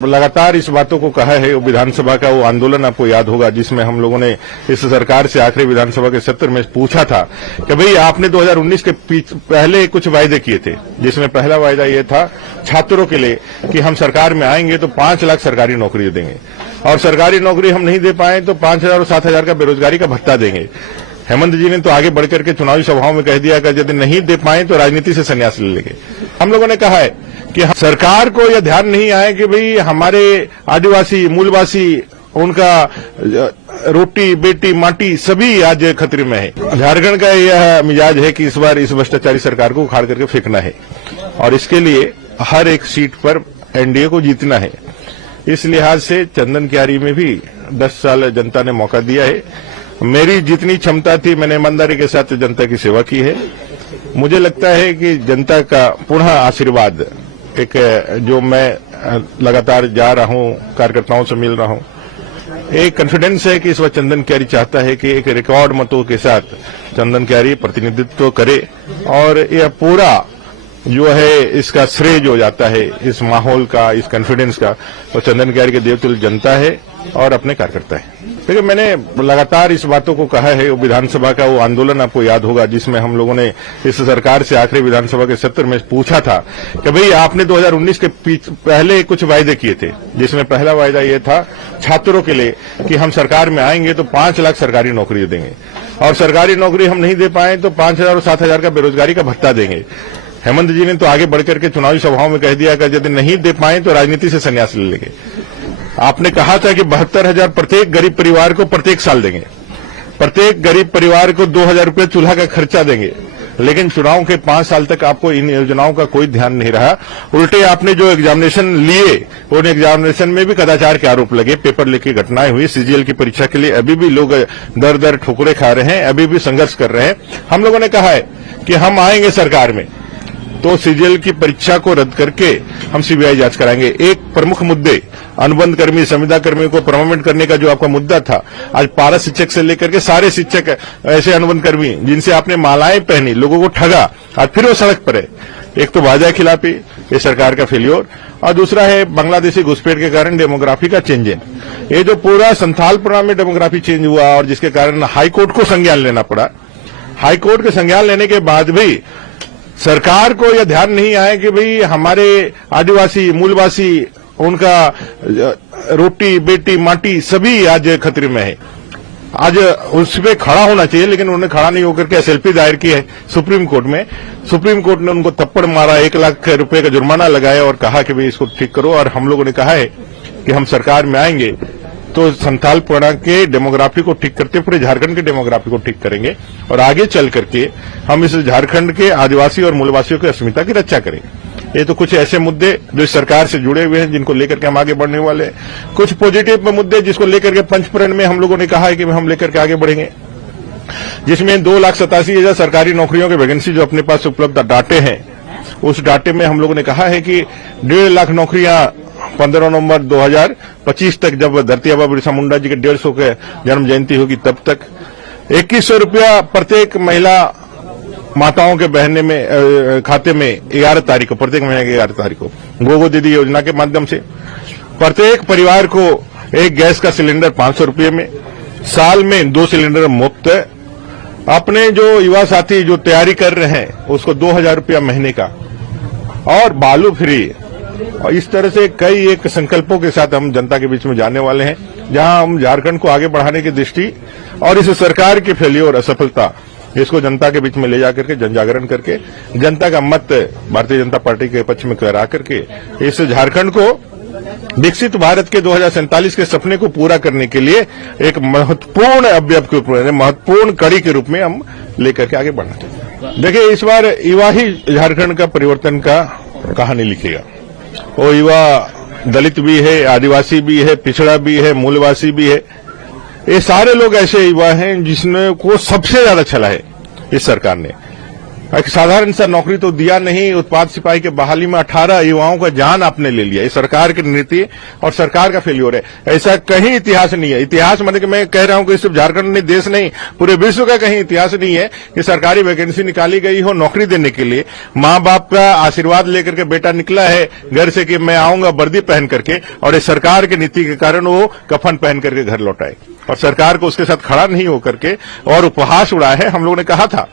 लगातार इस बातों को कहा है। विधानसभा का वो आंदोलन आपको याद होगा जिसमें हम लोगों ने इस सरकार से आखिरी विधानसभा के सत्र में पूछा था कि भाई आपने 2019 के पहले कुछ वायदे किए थे, जिसमें पहला वायदा ये था छात्रों के लिए कि हम सरकार में आएंगे तो 5 लाख सरकारी नौकरी देंगे, और सरकारी नौकरी हम नहीं दे पाए तो 5,000 और 7,000 का बेरोजगारी का भत्ता देंगे। हेमंत जी ने तो आगे बढ़कर के चुनावी सभाओं में कह दिया कि यदि नहीं दे पाए तो राजनीति से संन्यास ले लेंगे। हम लोगों ने कहा है कि सरकार को यह ध्यान नहीं आए कि भाई हमारे आदिवासी मूलवासी, उनका रोटी बेटी माटी सभी आज खतरे में है। झारखंड का यह मिजाज है कि इस बार इस भ्रष्टाचारी सरकार को उखाड़ करके फेंकना है, और इसके लिए हर एक सीट पर एनडीए को जीतना है। इस लिहाज से चंदन क्यारी में भी 10 साल जनता ने मौका दिया है। मेरी जितनी क्षमता थी मैंने ईमानदारी के साथ जनता की सेवा की है। मुझे लगता है कि जनता का पुनः आशीर्वाद, एक जो मैं लगातार जा रहा हूं, कार्यकर्ताओं से मिल रहा हूं, एक कॉन्फिडेंस है कि इस बार चंदन क्यारी चाहता है कि एक रिकॉर्ड मतों के साथ चंदन क्यारी प्रतिनिधित्व करे, और यह पूरा जो है इसका श्रेय जो जाता है इस माहौल का, इस कॉन्फिडेंस का, तो चंदन क्यारी के देवतुल्य जनता है और अपने कार्यकर्ता है। देखिए, मैंने लगातार इस बातों को कहा है। विधानसभा का वो आंदोलन आपको याद होगा जिसमें हम लोगों ने इस सरकार से आखिरी विधानसभा के सत्र में पूछा था कि भाई आपने 2019 के पहले कुछ वायदे किए थे, जिसमें पहला वायदा ये था छात्रों के लिए कि हम सरकार में आएंगे तो 5 लाख सरकारी नौकरी देंगे, और सरकारी नौकरी हम नहीं दे पाए तो 5,000 और 7,000 का बेरोजगारी का भत्ता देंगे। हेमंत जी ने तो आगे बढ़कर के चुनावी सभाओं में कह दिया कि यदि नहीं दे पाए तो राजनीति से संन्यास ले लेंगे। आपने कहा था कि 72,000 प्रत्येक गरीब परिवार को प्रत्येक साल देंगे, प्रत्येक गरीब परिवार को 2,000 रुपये चूल्हा का खर्चा देंगे, लेकिन चुनाव के 5 साल तक आपको इन योजनाओं का कोई ध्यान नहीं रहा। उल्टे आपने जो एग्जामिनेशन लिए, उन एग्जामिनेशन में भी कदाचार के आरोप लगे, पेपर लीक की घटनाएं हुई। सीजीएल की परीक्षा के लिए अभी भी लोग दर दर ठोकरे खा रहे हैं, अभी भी संघर्ष कर रहे हैं। हम लोगों ने कहा है कि हम आएंगे सरकार में तो सीजीएल की परीक्षा को रद्द करके हम सीबीआई जांच कराएंगे। एक प्रमुख मुद्दे अनुबंध कर्मी, संविदा कर्मियों को प्रमोट करने का जो आपका मुद्दा था, आज पारा शिक्षक से लेकर के सारे शिक्षक, ऐसे अनुबंध कर्मी जिनसे आपने मालाएं पहनी, लोगों को ठगा, आज फिर वो सड़क पर है। एक तो वादा खिलाफी, ये सरकार का फेल्योर, और दूसरा है बांग्लादेशी घुसपैठ के कारण डेमोग्राफी का चेंज है। ये जो पूरा संथालपुरा में डेमोग्राफी चेंज हुआ और जिसके कारण हाईकोर्ट को संज्ञान लेना पड़ा, हाईकोर्ट के संज्ञान लेने के बाद भी सरकार को यह ध्यान नहीं आया कि भाई हमारे आदिवासी मूलवासी, उनका रोटी बेटी माटी सभी आज खतरे में है। आज उस पर खड़ा होना चाहिए, लेकिन उन्होंने खड़ा नहीं होकर के एसएलपी दायर की है सुप्रीम कोर्ट में। सुप्रीम कोर्ट ने उनको थप्पड़ मारा, 1 लाख रुपए का जुर्माना लगाया और कहा कि भाई इसको ठीक करो। और हम लोगों ने कहा है कि हम सरकार में आएंगे तो संथालपुरा के डेमोग्राफी को ठीक करते पूरे झारखंड के डेमोग्राफी को ठीक करेंगे, और आगे चल करके हम इस झारखंड के आदिवासी और मूलवासियों की अस्मिता की रक्षा करेंगे। ये तो कुछ ऐसे मुद्दे जो इस सरकार से जुड़े हुए हैं, जिनको लेकर के हम आगे बढ़ने वाले हैं। कुछ पॉजिटिव मुद्दे जिसको लेकर के पंचप्रण में हम लोगों ने कहा है कि हम लेकर के आगे बढ़ेंगे, जिसमें 2,87,000 सरकारी नौकरियों के वैकेंसी जो अपने पास उपलब्ध डाटे हैं, उस डाटे में हम लोगों ने कहा है कि 1.5 लाख नौकरियां 15 नवंबर 2025 तक, जब धरती आबा बिरसा मुंडा जी के 150 के जन्म जयंती होगी तब तक, 2,100 रुपया प्रत्येक महिला माताओं के बहने में खाते में 11 तारीख को, प्रत्येक महीने की 11 तारीख को गोगो दीदी योजना के माध्यम से प्रत्येक परिवार को एक गैस का सिलेंडर 500 रुपये में, साल में 2 सिलेंडर मुफ्त। अपने जो युवा साथी जो तैयारी कर रहे हैं उसको 2,000 रुपया महीने का, और बालू फ्री। और इस तरह से कई एक संकल्पों के साथ हम जनता के बीच में जाने वाले हैं, जहां हम झारखंड को आगे बढ़ाने की दृष्टि और इस सरकार की फेल्योर, असफलता, इसको जनता के बीच में ले जाकर के जन जागरण करके जनता का मत भारतीय जनता पार्टी के पक्ष में करा करके इस झारखंड को विकसित भारत के 2047 के सपने को पूरा करने के लिए एक महत्वपूर्ण अवयव के रूप में, महत्वपूर्ण कड़ी के रूप में हम लेकर के आगे बढ़ना चाहिए। देखिए, इस बार युवा ही झारखंड का परिवर्तन का कहानी लिखेगा। वो युवा दलित भी है, आदिवासी भी है, पिछड़ा भी है, मूलवासी भी है। ये सारे लोग ऐसे युवा हैं जिसने को सबसे ज्यादा छला है इस सरकार ने। एक साधारण सा नौकरी तो दिया नहीं, उत्पाद सिपाही के बहाली में 18 युवाओं का जान आपने ले लिया। ये सरकार की नीति और सरकार का फेल्योर है। ऐसा कहीं इतिहास नहीं है। इतिहास मतलब कि मैं कह रहा हूं कि सिर्फ झारखंड नहीं, देश नहीं, पूरे विश्व का कहीं इतिहास नहीं है कि सरकारी वैकेंसी निकाली गई हो नौकरी देने के लिए, माँ बाप का आशीर्वाद लेकर के बेटा निकला है घर से कि मैं आऊंगा वर्दी पहन करके, और इस सरकार की नीति के कारण वो कफन पहन करके घर लौटाए और सरकार को उसके साथ खड़ा नहीं होकर के और उपहास उड़ाया है। हम लोगों ने कहा था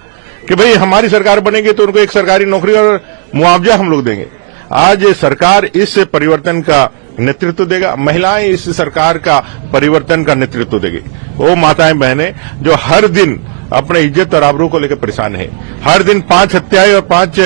कि भाई हमारी सरकार बनेगी तो उनको एक सरकारी नौकरी और मुआवजा हम लोग देंगे। आज सरकार इस परिवर्तन का नेतृत्व देगा, महिलाएं इस सरकार का परिवर्तन का नेतृत्व देगी। वो माताएं बहनें जो हर दिन अपने इज्जत और आबरू को लेकर परेशान है। हर दिन 5 हत्याएं और 5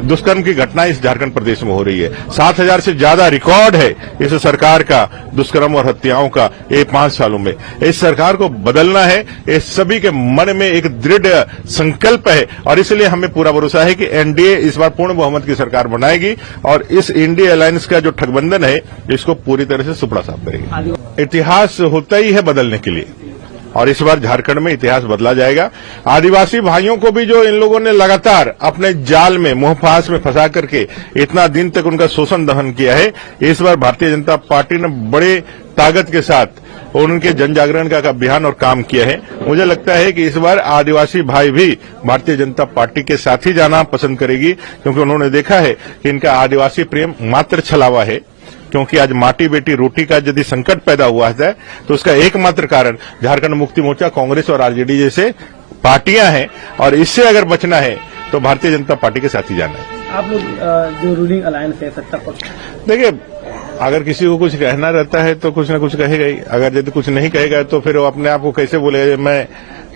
दुष्कर्म की घटनाएं इस झारखंड प्रदेश में हो रही है। 7,000 से ज्यादा रिकॉर्ड है इस सरकार का दुष्कर्म और हत्याओं का ये 5 सालों में। इस सरकार को बदलना है, इस सभी के मन में एक दृढ़ संकल्प है और इसलिए हमें पूरा भरोसा है कि एनडीए इस बार पूर्ण बहुमत की सरकार बनाएगी और इस इंडिया अलायंस का जो ठगबंधन है इसको पूरी तरह से सुपड़ा साफ करेगी। इतिहास होता ही है बदलने के लिए और इस बार झारखंड में इतिहास बदला जाएगा। आदिवासी भाइयों को भी जो इन लोगों ने लगातार अपने जाल में मुंहफास में फंसा करके इतना दिन तक उनका शोषण दहन किया है, इस बार भारतीय जनता पार्टी ने बड़े ताकत के साथ उनके जन जागरण का अभियान और काम किया है। मुझे लगता है कि इस बार आदिवासी भाई भी भारतीय जनता पार्टी के साथ ही जाना पसंद करेगी, क्योंकि उन्होंने देखा है कि इनका आदिवासी प्रेम मात्र छलावा है। क्योंकि आज माटी बेटी रोटी का यदि संकट पैदा हुआ है तो उसका एकमात्र कारण झारखंड मुक्ति मोर्चा, कांग्रेस और आरजेडी जैसे पार्टियां हैं और इससे अगर बचना है तो भारतीय जनता पार्टी के साथ ही जाना है। आप लोग जो रूलिंग अलायंस है सत्ता पक्ष, देखिए अगर किसी को कुछ कहना रहता है तो कुछ न कुछ कहेगा ही। अगर यदि कुछ नहीं कहेगा तो फिर वो अपने आप को कैसे बोलेगा मैं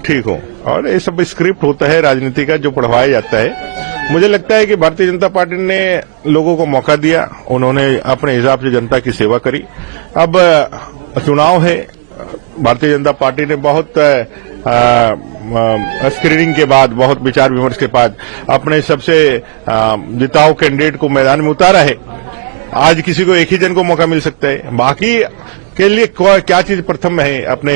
ठीक हूं। और ये सब स्क्रिप्ट होता है राजनीति का जो पढ़वाया जाता है। मुझे लगता है कि भारतीय जनता पार्टी ने लोगों को मौका दिया, उन्होंने अपने हिसाब से जनता की सेवा करी। अब चुनाव है, भारतीय जनता पार्टी ने बहुत स्क्रीनिंग के बाद, बहुत विचार विमर्श के बाद अपने सबसे जिताऊ कैंडिडेट को मैदान में उतारा है। आज किसी को एक ही जन को मौका मिल सकता है, बाकी के लिए क्या चीज प्रथम है, अपने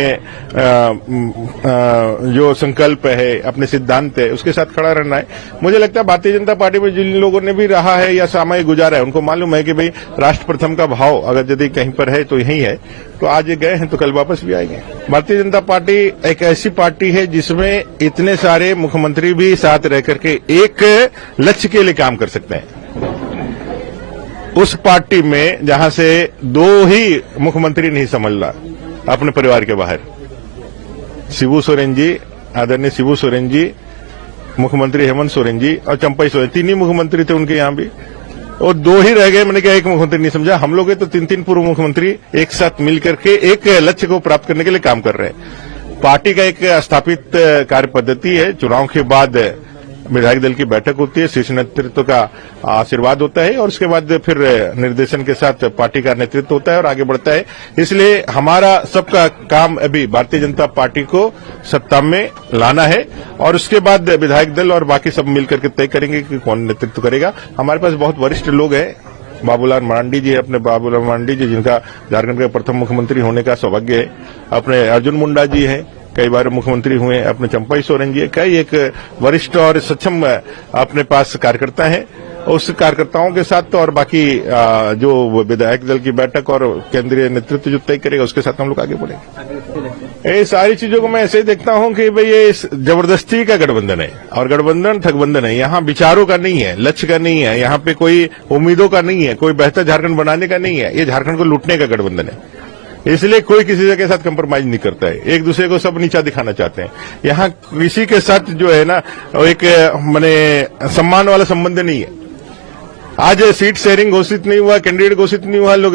जो संकल्प है, अपने सिद्धांत है, उसके साथ खड़ा रहना है। मुझे लगता है भारतीय जनता पार्टी में जिन लोगों ने भी रहा है या सामयिक गुजारा है उनको मालूम है कि भाई राष्ट्र प्रथम का भाव अगर यदि कहीं पर है तो यही है। तो आज ये गए हैं तो कल वापस भी आएंगे। भारतीय जनता पार्टी एक ऐसी पार्टी है जिसमें इतने सारे मुख्यमंत्री भी साथ रह करके एक लक्ष्य के लिए काम कर सकते हैं। उस पार्टी में जहां से 2 ही मुख्यमंत्री नहीं समझ रहा अपने परिवार के बाहर, शिबू सोरेन जी, आदरणीय शिबू सोरेन जी, मुख्यमंत्री हेमंत सोरेन जी और चंपई सोरेन, 3 ही मुख्यमंत्री थे उनके यहां भी, और 2 ही रह गए। मैंने क्या एक मुख्यमंत्री नहीं समझा? हम लोग तो 3-3 पूर्व मुख्यमंत्री एक साथ मिलकर के एक लक्ष्य को प्राप्त करने के लिए काम कर रहे हैं। पार्टी का एक स्थापित कार्य पद्धति है, चुनाव के बाद विधायक दल की बैठक होती है, शीर्ष नेतृत्व का आशीर्वाद होता है और उसके बाद फिर निर्देशन के साथ पार्टी का नेतृत्व होता है और आगे बढ़ता है। इसलिए हमारा सबका काम अभी भारतीय जनता पार्टी को सत्ता में लाना है और उसके बाद विधायक दल और बाकी सब मिलकर के तय करेंगे कि कौन नेतृत्व करेगा। हमारे पास बहुत वरिष्ठ लोग हैं। बाबूलाल मरांडी जी है, अपने बाबूलाल मरांडी जी जिनका झारखंड के प्रथम मुख्यमंत्री होने का सौभाग्य है। अपने अर्जुन मुंडा जी हैं, कई बार मुख्यमंत्री हुए। अपने चंपई सोरेन जी, कई एक वरिष्ठ और सक्षम अपने पास कार्यकर्ता हैं। उस कार्यकर्ताओं के साथ तो और बाकी जो विधायक दल की बैठक और केंद्रीय नेतृत्व जो तय करेगा उसके साथ हम लोग आगे बढ़ेंगे। ये सारी चीजों को मैं ऐसे ही देखता हूं कि भाई ये जबरदस्ती का गठबंधन है और गठबंधन ठगबंधन है। यहाँ विचारों का नहीं है, लक्ष्य का नहीं है, यहाँ पे कोई उम्मीदों का नहीं है, कोई बेहतर झारखंड बनाने का नहीं है। ये झारखंड को लूटने का गठबंधन है। इसलिए कोई किसी के साथ कंप्रोमाइज नहीं करता है, एक दूसरे को सब नीचा दिखाना चाहते हैं। यहाँ किसी के साथ जो है ना एक माने सम्मान वाला संबंध नहीं है। आज सीट शेयरिंग घोषित नहीं हुआ, कैंडिडेट घोषित नहीं हुआ, लोग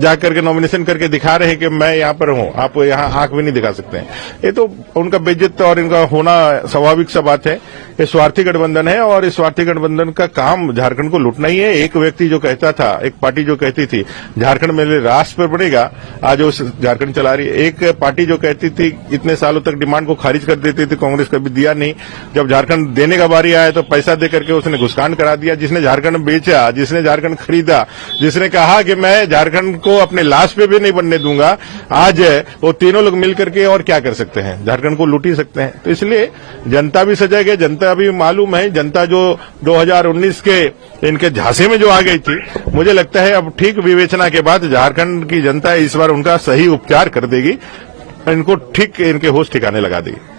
जाकर के नॉमिनेशन करके दिखा रहे हैं कि मैं यहाँ पर हूँ, आप यहाँ आंख भी नहीं दिखा सकते हैं। ये तो उनका बेइज्जत और इनका होना स्वाभाविक सा बात है। ये स्वार्थी गठबंधन है और इस स्वार्थी गठबंधन का काम झारखंड को लूटना ही है। एक व्यक्ति जो कहता था, एक पार्टी जो कहती थी झारखंड मेरे राष्ट्र पर बनेगा, आज वो झारखंड चला रही है। एक पार्टी जो कहती थी इतने सालों तक डिमांड को खारिज कर देती थी, कांग्रेस कभी दिया नहीं। जब झारखंड देने का बारी आया तो पैसा दे करके उसने घुसकांड करा दिया। जिसने झारखंड बेचा दिया, जिसने झारखंड खरीदा, जिसने कहा कि मैं झारखंड को अपने लाश पे भी नहीं बनने दूंगा, आज वो तीनों लोग मिल करके और क्या कर सकते हैं, झारखंड को लूट ही सकते हैं। तो इसलिए जनता भी सजग है, जनता भी मालूम है, जनता जो 2019 के इनके झांसे में जो आ गई थी, मुझे लगता है अब ठीक विवेचना के बाद झारखंड की जनता इस बार उनका सही उपचार कर देगी, इनको ठीक इनके होश ठिकाने लगा देगी।